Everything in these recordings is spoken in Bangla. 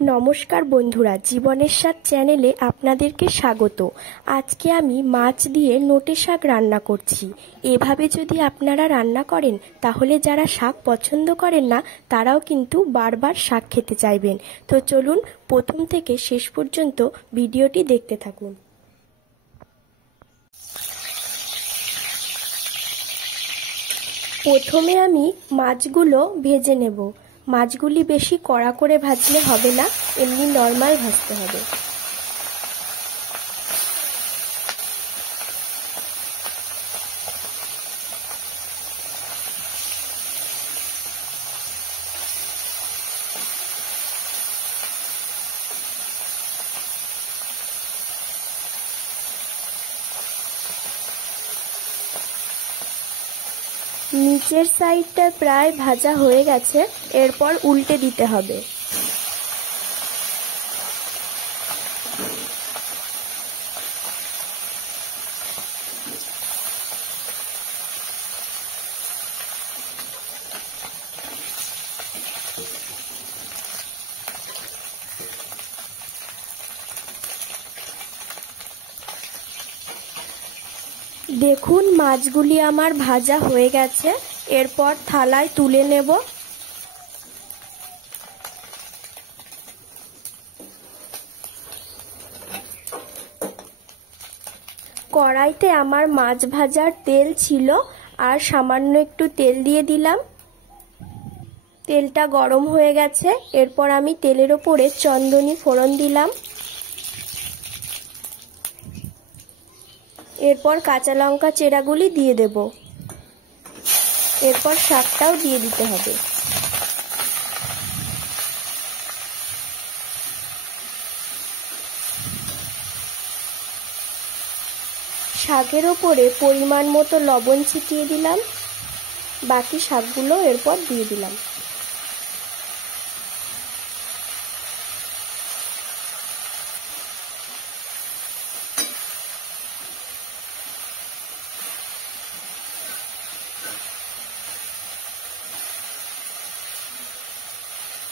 নমস্কার বন্ধুরা, জীবনের স্বাদ চ্যানেলে আপনাদেরকে স্বাগত। আজকে আমি মাছ দিয়ে নোটে শাক রান্না করছি। এভাবে যদি আপনারা রান্না করেন তাহলে যারা শাক পছন্দ করেন না তারাও কিন্তু বারবার শাক খেতে চাইবেন। তো চলুন প্রথম থেকে শেষ পর্যন্ত ভিডিওটি দেখতে থাকুন। প্রথমে আমি মাছগুলো ভেজে নেব। মাছগুলি বেশি কড়া করে ভাজলে হবে না, এমনি নর্মাল ভাজতে হবে। নিচের সাইডটা প্রায় ভাজা হয়ে গেছে, এরপর উল্টে দিতে হবে। দেখুন মাছগুলি আমার ভাজা হয়ে গেছে, এরপর থালায় তুলে নেব। কড়াইতে আমার মাছ ভাজার তেল ছিল, আর সামান্য একটু তেল দিয়ে দিলাম। তেলটা গরম হয়ে গেছে, এরপর আমি তেলের ওপরে চন্দনী ফোড়ন দিলাম। এরপর কাঁচা লঙ্কা চেরাগুলি দিয়ে দেব। এরপর শাকটাও দিয়ে দিতে হবে। শাকের ওপরে পরিমাণ মতো লবণ ছিটিয়ে দিলাম। বাকি শাকগুলো এরপর দিয়ে দিলাম।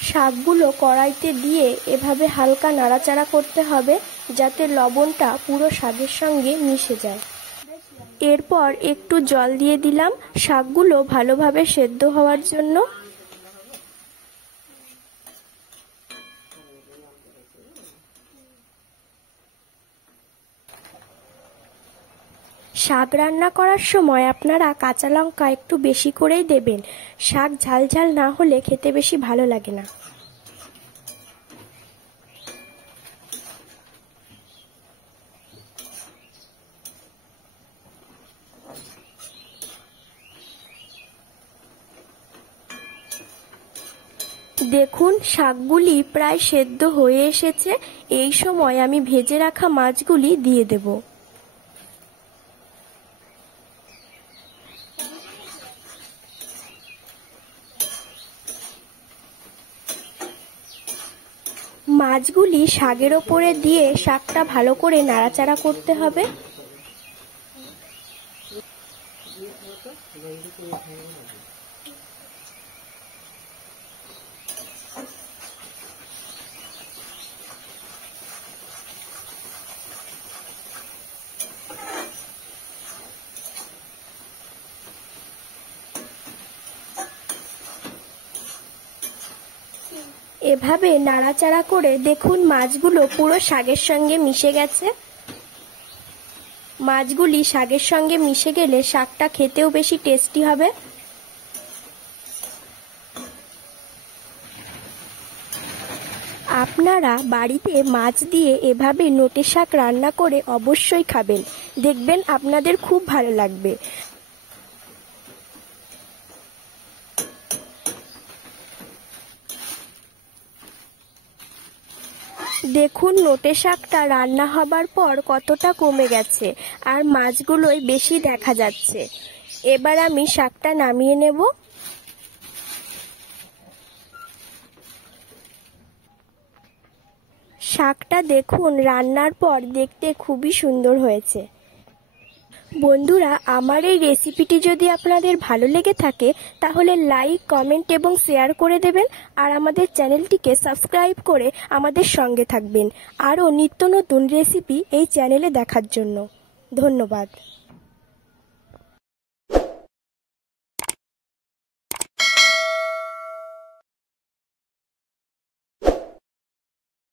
শাকগুলো কড়াইতে দিয়ে এভাবে হালকা নাড়াচাড়া করতে হবে, যাতে লবণটা পুরো শাকের সঙ্গে মিশে যায়। এরপর একটু জল দিয়ে দিলাম শাকগুলো ভালোভাবে সেদ্ধ হওয়ার জন্য। শাক রান্না করার সময় আপনারা কাঁচা লঙ্কা একটু বেশি করেই দেবেন। শাক ঝাল ঝাল না হলে খেতে বেশি ভালো লাগে না। দেখুন শাকগুলি প্রায় সেদ্ধ হয়ে এসেছে। এই সময় আমি ভেজে রাখা মাছগুলি দিয়ে দেব। মাছগুলি শাকের ওপরে দিয়ে শাকটা ভালো করে নাড়াচাড়া করতে হবে। এভাবে নাড়াচাড়া করে দেখুন মাছগুলো পুরো শাকের সঙ্গে মিশে গেছে। মাছগুলি শাকের সঙ্গে মিশে গেলে শাকটা খেতেও বেশি টেস্টি হবে। আপনারা বাড়িতে মাছ দিয়ে এভাবে নোটে শাক রান্না করে অবশ্যই খাবেন, দেখবেন আপনাদের খুব ভালো লাগবে। দেখুন নোটে শাকটা রান্না হবার পর কতটা কমে গেছে, আর মাছগুলোই বেশি দেখা যাচ্ছে। এবার আমি শাকটা নামিয়ে নেব। শাকটা দেখুন রান্নার পর দেখতে খুবই সুন্দর হয়েছে। বন্ধুরা, আমার এই রেসিপিটি যদি আপনাদের ভালো লেগে থাকে তাহলে লাইক, কমেন্ট এবং শেয়ার করে দেবেন। আর আমাদের চ্যানেলটিকে সাবস্ক্রাইব করে আমাদের সঙ্গে থাকবেন আরও নিত্য নতুন রেসিপি এই চ্যানেলে দেখার জন্য। ধন্যবাদ।